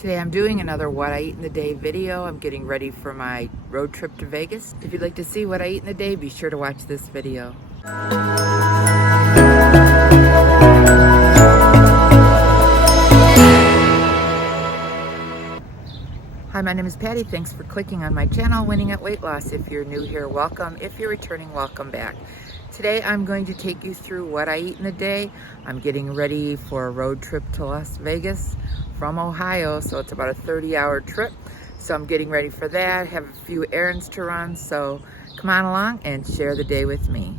Today I'm doing another What I Eat in the Day video. I'm getting ready for my road trip to Vegas. If you'd like to see what I eat in the day, be sure to watch this video. Hi, my name is Patty. Thanks for clicking on my channel, Winning at Weight Loss. If you're new here, welcome. If you're returning, welcome back. Today I'm going to take you through what I eat in a day. I'm getting ready for a road trip to Las Vegas from Ohio, so it's about a 30-hour trip. So I'm getting ready for that, have a few errands to run, so come on along and share the day with me.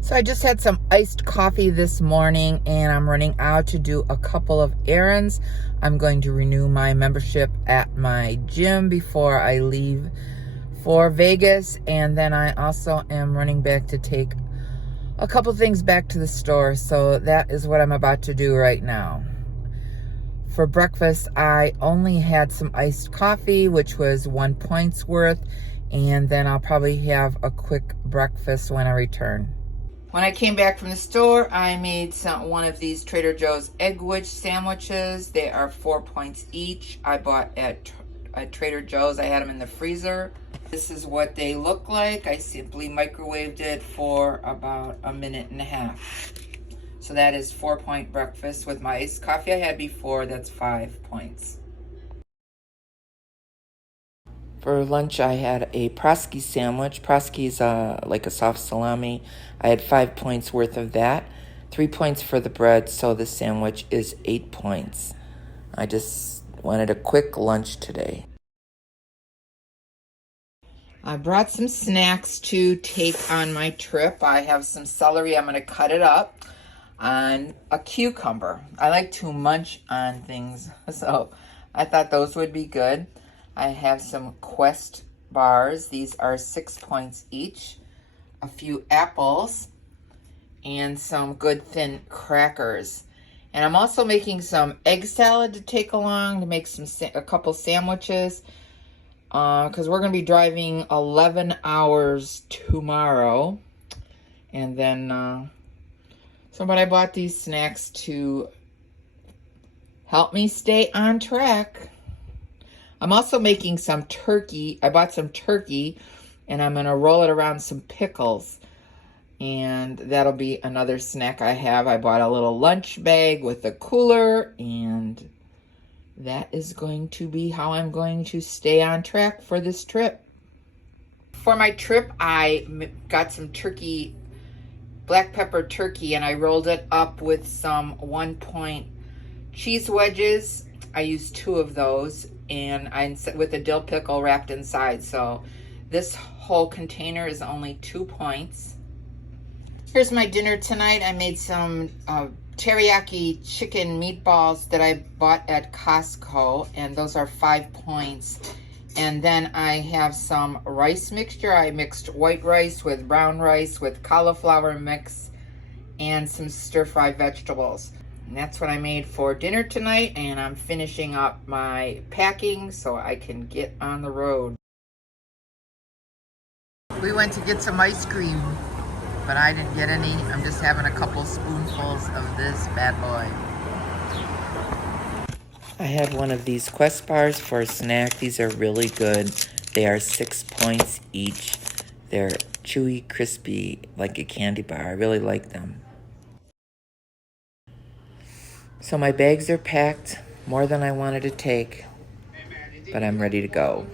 So I just had some iced coffee this morning and I'm running out to do a couple of errands. I'm going to renew my membership at my gym before I leave for Vegas, and then I also am running back to take a couple things back to the store. So that is what I'm about to do right now. For breakfast, I only had some iced coffee, which was 1 point's worth, and then I'll probably have a quick breakfast when I return. When I came back from the store, I made one of these Trader Joe's egg wedge sandwiches. They are 4 points each. I bought at Trader Joe's. I had them in the freezer. This is what they look like. I simply microwaved it for about a minute and a half. So that is 4 point breakfast with my iced coffee I had before. That's 5 points. For lunch, I had a Prosky sandwich. Prosky's like a soft salami. I had 5 points worth of that. 3 points for the bread, so the sandwich is 8 points. I just wanted a quick lunch today. I brought some snacks to take on my trip. I have some celery. I'm going to cut it up, on a cucumber. I like to munch on things, so I thought those would be good. I have some Quest bars. These are 6 points each. A few apples and some good thin crackers. And I'm also making some egg salad to take along to make a couple sandwiches. Because we're going to be driving 11 hours tomorrow. And then, but I bought these snacks to help me stay on track. I'm also making some turkey. I bought some turkey, and I'm going to roll it around some pickles. And that'll be another snack I have. I bought a little lunch bag with a cooler, and that is going to be how I'm going to stay on track for this trip. For my trip, I got some turkey, black pepper turkey, and I rolled it up with some 1 point cheese wedges. I used 2 of those, and with a dill pickle wrapped inside. So this whole container is only 2 points. Here's my dinner tonight. I made some teriyaki chicken meatballs that I bought at Costco, and those are 5 points. And then I have some rice mixture. I mixed white rice with brown rice with cauliflower mix and some stir-fried vegetables. And that's what I made for dinner tonight, and I'm finishing up my packing so I can get on the road. We went to get some ice cream, but I didn't get any. I'm just having a couple spoonfuls of this bad boy. I had one of these Quest bars for a snack. These are really good. They are 6 points each. They're chewy, crispy, like a candy bar. I really like them. So my bags are packed, more than I wanted to take, but I'm ready to go.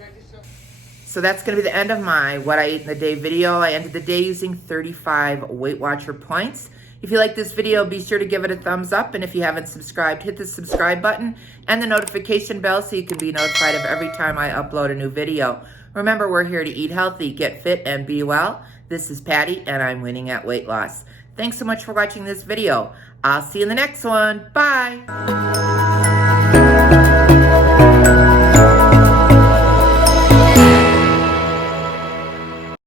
So that's going to be the end of my What I Eat in the Day video. I ended the day using 35 Weight Watcher points. If you like this video, be sure to give it a thumbs up. And if you haven't subscribed, hit the subscribe button and the notification bell so you can be notified of every time I upload a new video. Remember, we're here to eat healthy, get fit, and be well. This is Patty, and I'm winning at weight loss. Thanks so much for watching this video. I'll see you in the next one. Bye.